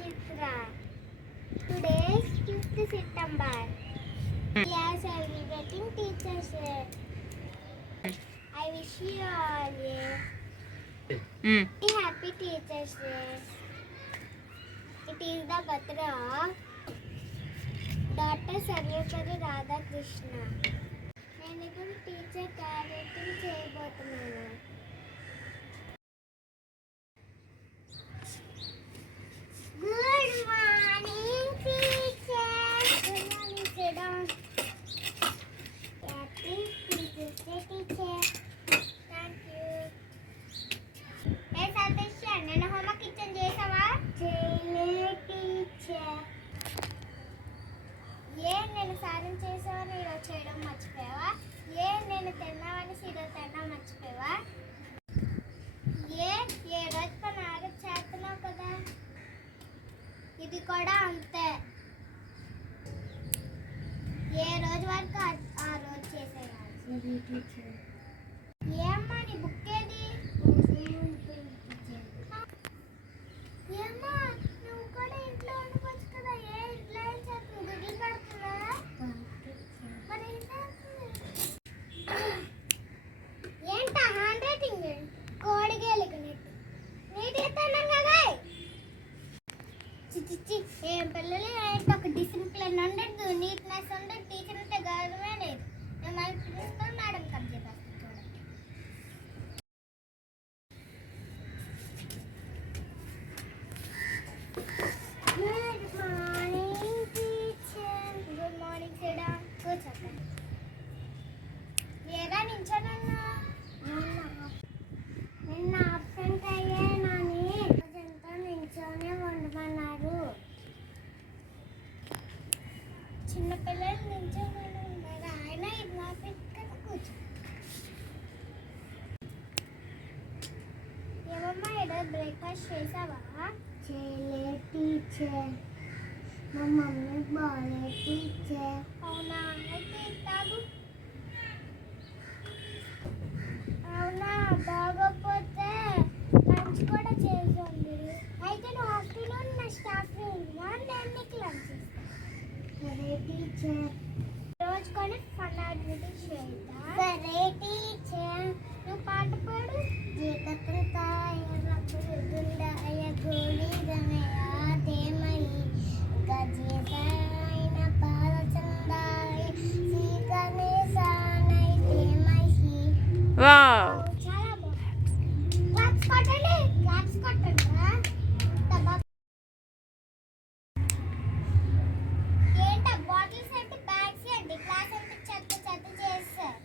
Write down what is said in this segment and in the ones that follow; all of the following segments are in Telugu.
Chitra. Today is 5th September. We are celebrating Teachers Day. I wish you all a happy Teachers Day. It is the birthday of Dr. Sarvepalli Radhakrishna. నేను ఇప్పుడు టీచర్ క్యారెక్టర్ చేయబోతున్నాను. Good morning, teacher. Good morning, sit down. Happy Teachers Day, teacher. Thank you. Hey, Satishya, నేను హోంవర్క్ ఇచ్చాను చేసావా? చేయలే టీచర్. నేను సాధన చేసావని ఈరోజు చేయడం మర్చిపోయావా? నేను తిన్నావని ఈరోజు తినడం మర్చిపోయావా? ఏ రోజు పని ఆ రోజు చేస్తున్నావు కదా, ఇది కూడా అంతే. ఏ రోజు వరకు ఆ రోజు చేసేయాలి. ఏమ్మా నీ బుక్ ఏది? ఏమ్మా నువ్వు కూడా ఇంట్లో ఉండిపోవచ్చు కదా, ఏ ఇంట్లో ఏం చేస్తుంది? గుడ్లు పెడుతుందా? మరి ఏంట హ్యాండ్ రైటింగ్ కోడిగేలికినట్టు నీట్గా తిన్నాం కదా. చిచ్చి ఏం పిల్లలు ఏంటి, ఒక డిసిప్లిన్ ఉండదు, నీట్నెస్ ఉండదు, టీచర్ అంటే గౌరవమే లేదు. నేను మళ్ళీ ప్రిన్సిపల్ మేడం కట్ చేస్తాను చూడండి. Good morning teacher. Good morning సిడా. కూర్చోండి. ఏరా నించోనన్నా? నిన్న అబ్సెంట్ అయ్యానని రోజంతా నించోనే ఉండమన్నారు. చిన్నపిల్లలు నించోమని ఉన్నారు. ఆయన ఇది నా కదా కూర్చో. ఏమమ్మా ఈరోజు బ్రేక్ఫాస్ట్ చేసావా? చేయలే టీచర్. మా మమ్మీ బాగాలేదు టీచర్. అవునా, అయితే తాగు. అవునా, బాగోపోతే లంచ్ కూడా చేయండి. అయితే నువ్వు ఆఫ్టర్నూన్ నా స్టాఫ్ రూమ్లో నేను నీకు లంచ్ ఇస్తాను. సరే టీచర్. రోజు కొన్ని ఫన్ యాక్టివిటీస్ చేద్దాం. సరే టీచర్. నువ్వు పాట పాడు. జీకతంతాయ గుండాయ గోళీ గనయ తేమయి గజేతాయన పాదచందాయ సీకనే సానై తేమయి. వావ్, చాలా బాగుంది. క్లాప్స్ కొట్టండి, క్లాప్స్ కొట్టండి. ఏంట బాటిల్స్ అంటే బ్యాగ్స్ ఏంటి? క్లాస్ అంటే చెత్త చెత్త చేస్తారు.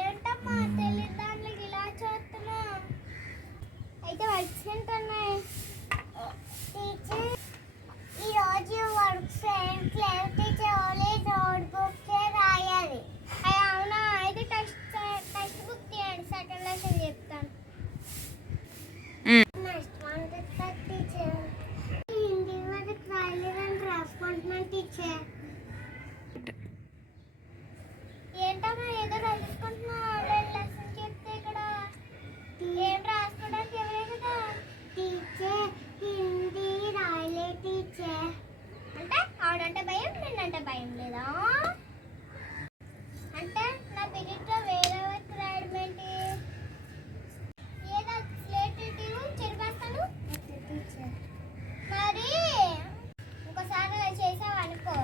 ఏంటమ్మా తెలియదు దాంట్లోకి ఇలా చేస్తున్నా? అయితే వర్క్స్ ఏంటన్నాయి టీచర్? ఈరోజు వర్క్స్ ఏంటి లేదు టీచర్, ఓన్లీ నోట్ బుక్స్ రాయాలి. అవునా, అయితే టెక్స్ట్ బుక్ తీయండి, సెకండ్ లెసన్ చెప్తాను. Next one teacher. హిందీ వరకు రాయలేదని రాసుకుంటున్నాను టీచర్. ఏంటమ్మా ఏదో రాసుకుంటున్నావు? ఆన్లైన్ లెసన్ చెప్తే ఇక్కడ ఏం రాసుకోవడానికి ఎవరే కదా టీచర్. హిందీ రాయలే టీచర్. అంటే ఆవిడంటే భయం, నిన్నంటే భయం లేదా? అంటే నా పీరియడ్లో వేరే వర్క్ రాయడం ఏంటి? ఏదో స్లేట్ చెరిపేస్తాను టీచర్. మరి ఇంకోసారి అలా చేసావు అనుకో.